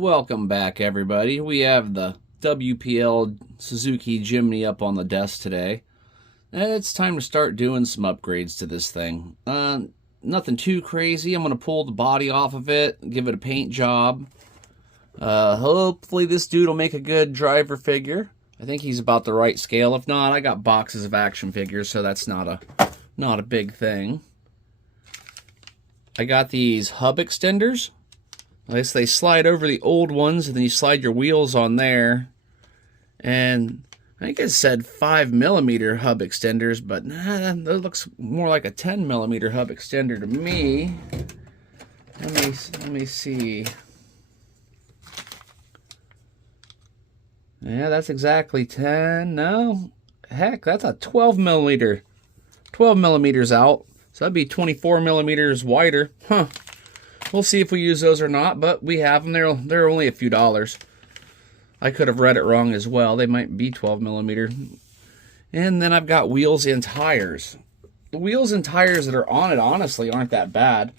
Welcome back, everybody. We have the WPL Suzuki Jimny up on the desk today. And it's time to start doing some upgrades to this thing. Nothing too crazy. I'm going to pull the body off of it, give it a paint job. Hopefully this dude will make a good driver figure. I think he's about the right scale. If not, I got boxes of action figures, so that's not a big thing. I got these hub extenders. I guess they slide over the old ones, and then you slide your wheels on there. And I think it said 5mm hub extenders, but nah, that looks more like a 10mm hub extender to me. Let me see. Yeah, that's exactly 10. No, heck, that's a 12mm. 12mm out, so that'd be 24mm wider. Huh. We'll see if we use those or not, but we have them. They're only a few dollars. I could have read it wrong as well. They might be 12mm. And then I've got wheels and tires. The wheels and tires that are on it, honestly, aren't that bad.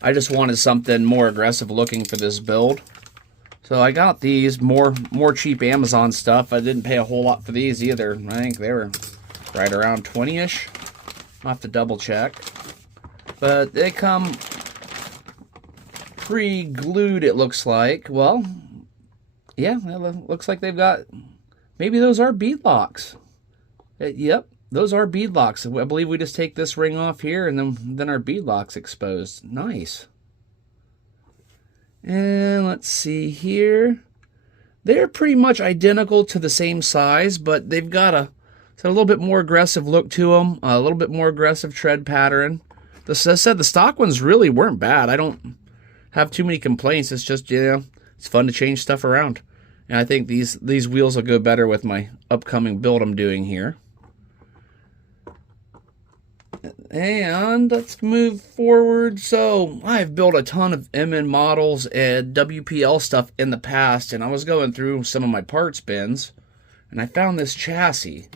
I just wanted something more aggressive looking for this build. So I got these more cheap Amazon stuff. I didn't pay a whole lot for these either. I think they were right around 20-ish. I'll have to double check. But they come pre-glued, it looks like. Well, yeah, it looks like they've got, maybe those are bead locks. Yep, those are bead locks. I believe we just take this ring off here and then our bead lock's exposed. Nice. And let's see here. They're pretty much identical to the same size, but they've got a little bit more aggressive look to them, a little bit more aggressive tread pattern. As I said, the stock ones really weren't bad. I don't have too many complaints. It's just, it's fun to change stuff around. And I think these wheels will go better with my upcoming build I'm doing here. And let's move forward. So I've built a ton of MN models and WPL stuff in the past, and I was going through some of my parts bins, and I found this chassis.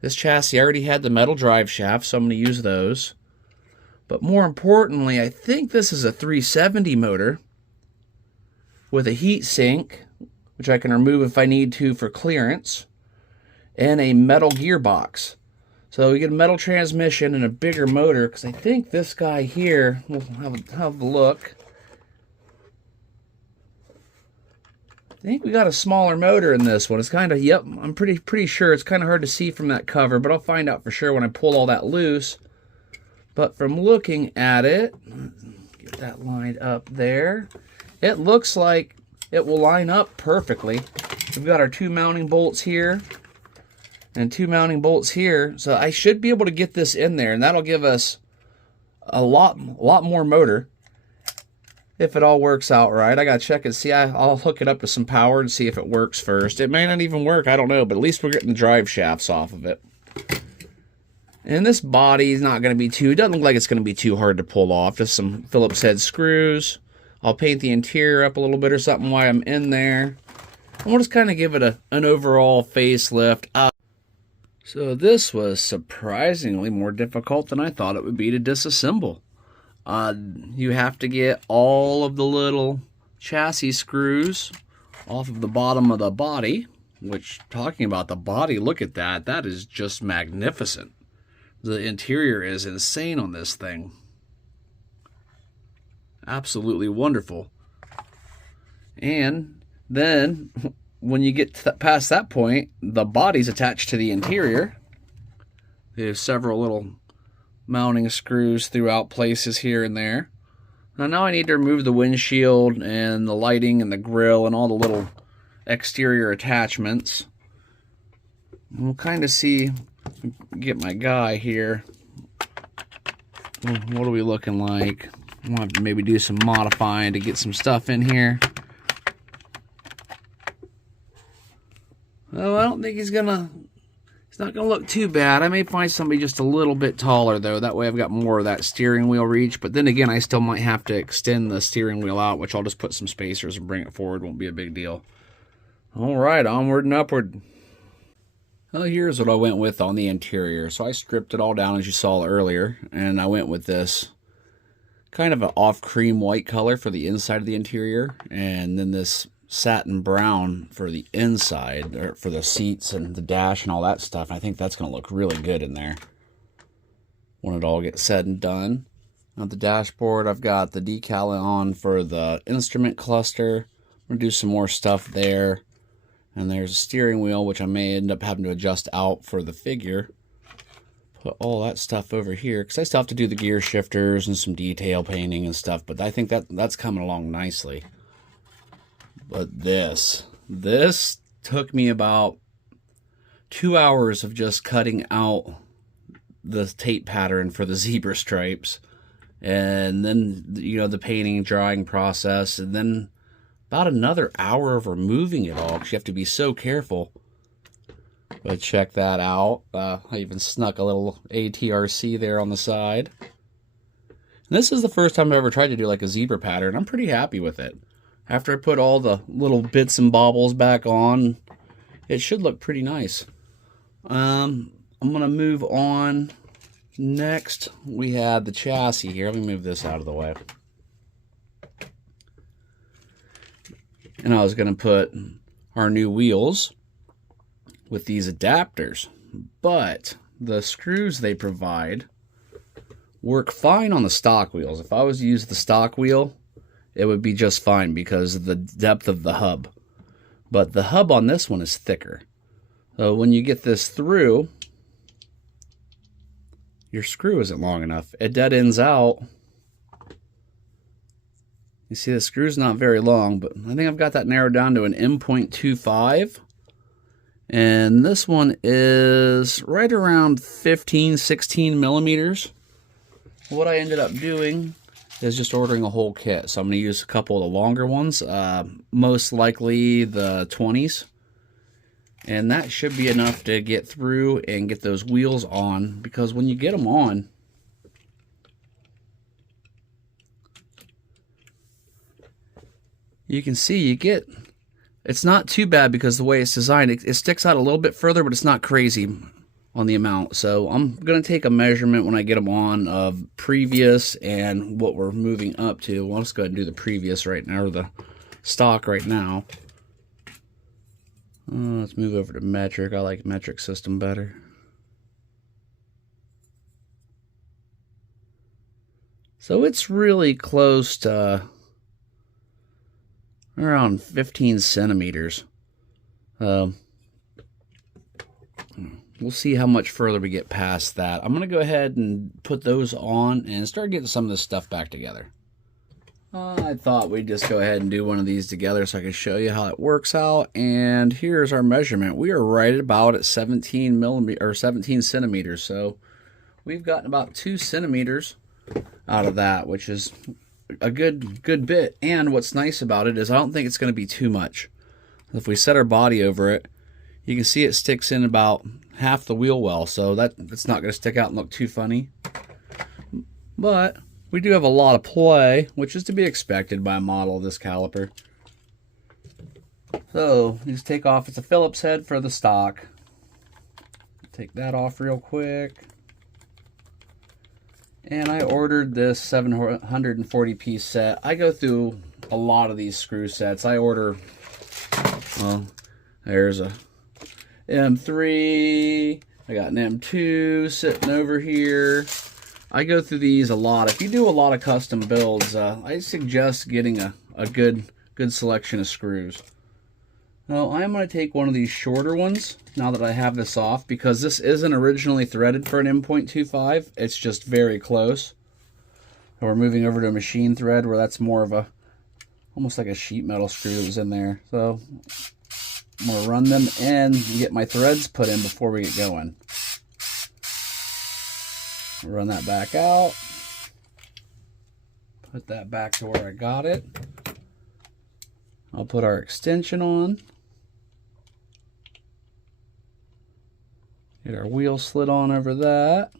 This chassis already had the metal drive shaft, so I'm going to use those. But more importantly, I think this is a 370 motor with a heat sink, which I can remove if I need to for clearance, and a metal gearbox. So we get a metal transmission and a bigger motor, because I think this guy here, we'll have a look. I think we got a smaller motor in this one. It's kind of, yep, I'm pretty sure. It's kind of hard to see from that cover, but I'll find out for sure when I pull all that loose. But from looking at it, get that lined up there, it looks like it will line up perfectly. We've got our two mounting bolts here and two mounting bolts here. So I should be able to get this in there, and that'll give us a lot more motor if it all works out right. I got to check and see. I'll hook it up to some power and see if it works first. It may not even work, I don't know, but at least we're getting the drive shafts off of it. And this body is not going to be it doesn't look like it's going to be too hard to pull off. Just some Phillips head screws. I'll paint the interior up a little bit or something while I'm in there. And we'll just kind of give it an overall facelift. So this was surprisingly more difficult than I thought it would be to disassemble. You have to get all of the little chassis screws off of the bottom of the body. Which, talking about the body, look at that. That is just magnificent. The interior is insane on this thing. Absolutely wonderful. And then, when you get past that point, the body's attached to the interior. There's several little mounting screws throughout places here and there. Now I need to remove the windshield and the lighting and the grille and all the little exterior attachments. We'll kind of see, get my guy here. What are we looking like? We'll have to maybe do some modifying to get some stuff in here. Oh, I don't think he's not gonna look too bad. I may find somebody just a little bit taller though. That way I've got more of that steering wheel reach. But then again, I still might have to extend the steering wheel out, which I'll just put some spacers and bring it forward. Won't be a big deal. All right, onward and upward. Well, here's what I went with on the interior. So I stripped it all down as you saw earlier, and I went with this kind of an off cream white color for the inside of the interior, and then this satin brown for the inside, or for the seats and the dash and all that stuff. And I think that's going to look really good in there when it all gets said and done. On the dashboard, I've got the decal on for the instrument cluster. I'm going to do some more stuff there. And there's a steering wheel, which I may end up having to adjust out for the figure. Put all that stuff over here, because I still have to do the gear shifters and some detail painting and stuff, but I think that's coming along nicely. But this took me about 2 hours of just cutting out the tape pattern for the zebra stripes, and then, you know, the painting, drawing process, and then about another hour of removing it all, because you have to be so careful. But check that out. I even snuck a little ATRC there on the side. And this is the first time I've ever tried to do like a zebra pattern. I'm pretty happy with it. After I put all the little bits and baubles back on, it should look pretty nice. I'm going to move on. Next, we had the chassis here. Let me move this out of the way. And I was going to put our new wheels with these adapters, but the screws they provide work fine on the stock wheels. If I was to use the stock wheel, it would be just fine because of the depth of the hub. But the hub on this one is thicker. So when you get this through, your screw isn't long enough. It dead ends out. You see the screw's not very long, but I think I've got that narrowed down to an M.25. And this one is right around 15, 16 millimeters. What I ended up doing is just ordering a whole kit. So I'm going to use a couple of the longer ones, most likely the 20s. And that should be enough to get through and get those wheels on, because when you get them on, you can see you get, it's not too bad because the way it's designed, it sticks out a little bit further, but it's not crazy on the amount. So I'm going to take a measurement when I get them on of previous and what we're moving up to. Well, let's go ahead and do the previous right now, or the stock right now. Let's move over to metric. I like metric system better. So it's really close to around 15 centimeters. We'll see how much further we get past that. I'm going to go ahead and put those on and start getting some of this stuff back together. I thought we'd just go ahead and do one of these together so I can show you how it works out. And here's our measurement. We are right about at 17 centimeters. So we've gotten about 2 centimeters out of that, which is a good bit. And what's nice about it is I don't think it's going to be too much. If we set our body over it, you can see it sticks in about half the wheel well, so it's not going to stick out and look too funny. But we do have a lot of play, which is to be expected by a model of this caliper. So you just take off, it's a Phillips head for the stock. Take that off real quick. And I ordered this 740 piece set. I go through a lot of these screw sets. I order, well, there's a M3, I got an M2 sitting over here. I go through these a lot. If you do a lot of custom builds, I suggest getting a good selection of screws. Now I'm going to take one of these shorter ones now that I have this off, because this isn't originally threaded for an M.25. It's just very close. So we're moving over to a machine thread where that's more of a, almost like a sheet metal screw that was in there. So I'm going to run them in and get my threads put in before we get going. Run that back out. Put that back to where I got it. I'll put our extension on. Get our wheel slid on over that.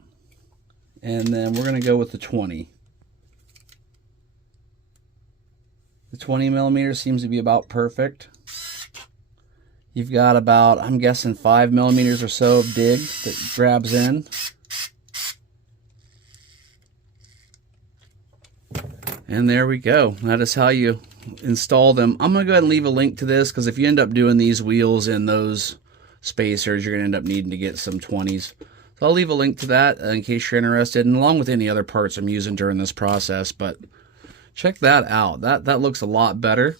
And then we're going to go with the 20. The 20 millimeter seems to be about perfect. You've got about, I'm guessing, 5 millimeters or so of dig that grabs in. And there we go. That is how you install them. I'm going to go ahead and leave a link to this, because if you end up doing these wheels in those spacers, you're going to end up needing to get some 20s. So I'll leave a link to that in case you're interested, and along with any other parts I'm using during this process. But check that out. That looks a lot better.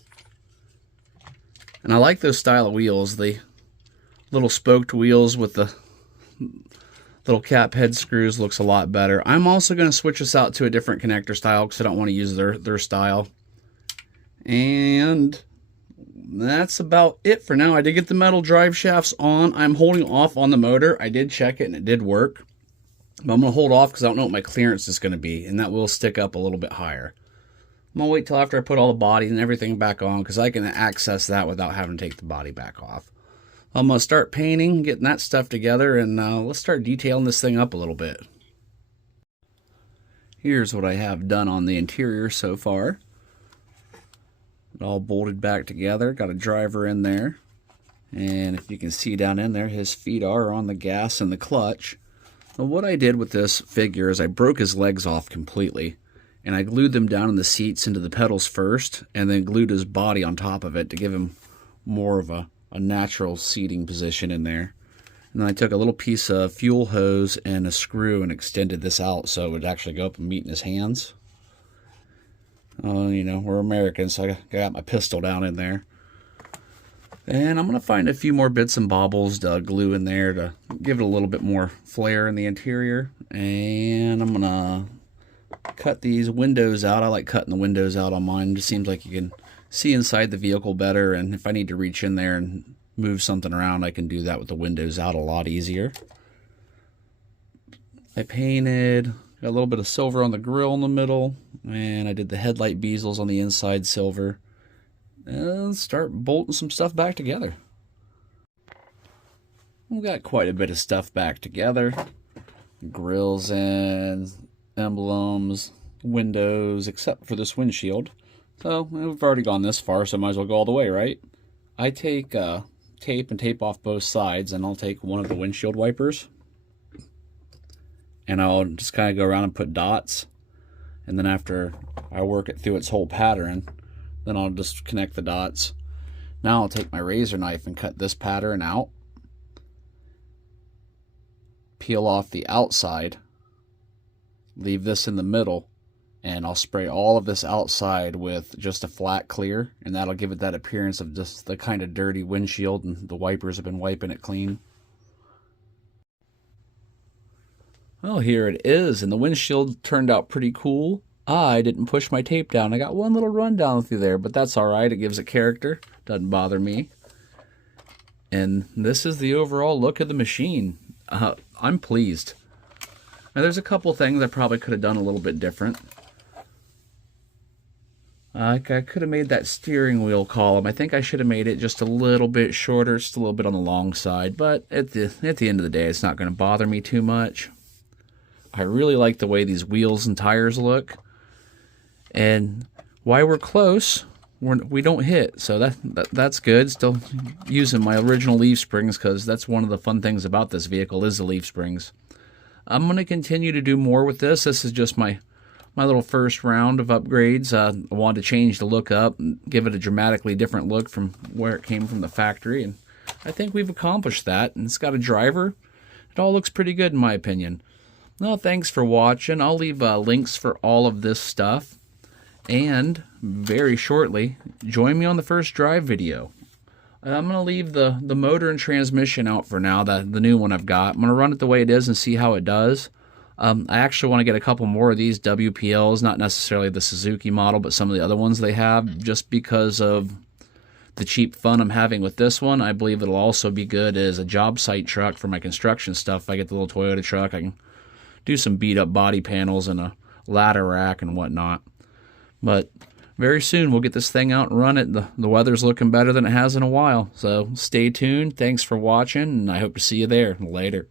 And I like those style of wheels. The little spoked wheels with the little cap head screws looks a lot better. I'm also going to switch this out to a different connector style because I don't want to use their style. And that's about it for now. I did get the metal drive shafts on. I'm holding off on the motor. I did check it and it did work. But I'm going to hold off because I don't know what my clearance is going to be, and that will stick up a little bit higher. I'm going to wait till after I put all the body and everything back on, because I can access that without having to take the body back off. I'm going to start painting, getting that stuff together, and let's start detailing this thing up a little bit. Here's what I have done on the interior so far. It all bolted back together. Got a driver in there. And if you can see down in there, his feet are on the gas and the clutch. Well, what I did with this figure is I broke his legs off completely. And I glued them down in the seats into the pedals first, and then glued his body on top of it to give him more of a natural seating position in there. And then I took a little piece of fuel hose and a screw and extended this out so it would actually go up and meet in his hands. You know, we're Americans, so I got my pistol down in there. And I'm going to find a few more bits and bobbles to glue in there to give it a little bit more flair in the interior. And I'm going to cut these windows out. I like cutting the windows out on mine. It just seems like you can see inside the vehicle better, and if I need to reach in there and move something around, I can do that with the windows out a lot easier. I painted, got a little bit of silver on the grill in the middle, and I did the headlight bezels on the inside silver. And start bolting some stuff back together. We've got quite a bit of stuff back together. Grills and emblems, windows, except for this windshield. So we've already gone this far, so I might as well go all the way, right? I take tape and tape off both sides, and I'll take one of the windshield wipers, and I'll just kind of go around and put dots, and then after I work it through its whole pattern, then I'll just connect the dots. Now I'll take my razor knife and cut this pattern out, peel off the outside, leave this in the middle, and I'll spray all of this outside with just a flat clear, and that'll give it that appearance of just the kind of dirty windshield, and the wipers have been wiping it clean. Well, here it is, and the windshield turned out pretty cool. I didn't push my tape down. I got one little run down through there, but that's alright. It gives it character. Doesn't bother me. And this is the overall look of the machine. I'm pleased. Now, there's a couple things I probably could have done a little bit different. I could have made that steering wheel column. I think I should have made it just a little bit shorter, just a little bit on the long side. But at the end of the day, it's not going to bother me too much. I really like the way these wheels and tires look. And while we're close, we don't hit, so that's good. Still using my original leaf springs, because that's one of the fun things about this vehicle is the leaf springs. I'm going to continue to do more with this. This is just my little first round of upgrades. I wanted to change the look up and give it a dramatically different look from where it came from the factory, and I think we've accomplished that. And it's got a driver. It all looks pretty good in my opinion. Well, thanks for watching. I'll leave links for all of this stuff. And very shortly, join me on the first drive video. I'm going to leave the motor and transmission out for now, the new one I've got. I'm going to run it the way it is and see how it does. I actually want to get a couple more of these WPLs, not necessarily the Suzuki model, but some of the other ones they have, just because of the cheap fun I'm having with this one. I believe it'll also be good as a job site truck for my construction stuff. If I get the little Toyota truck, I can do some beat up body panels and a ladder rack and whatnot. But very soon we'll get this thing out and run it. The weather's looking better than it has in a while. So stay tuned. Thanks for watching, and I hope to see you there. Later.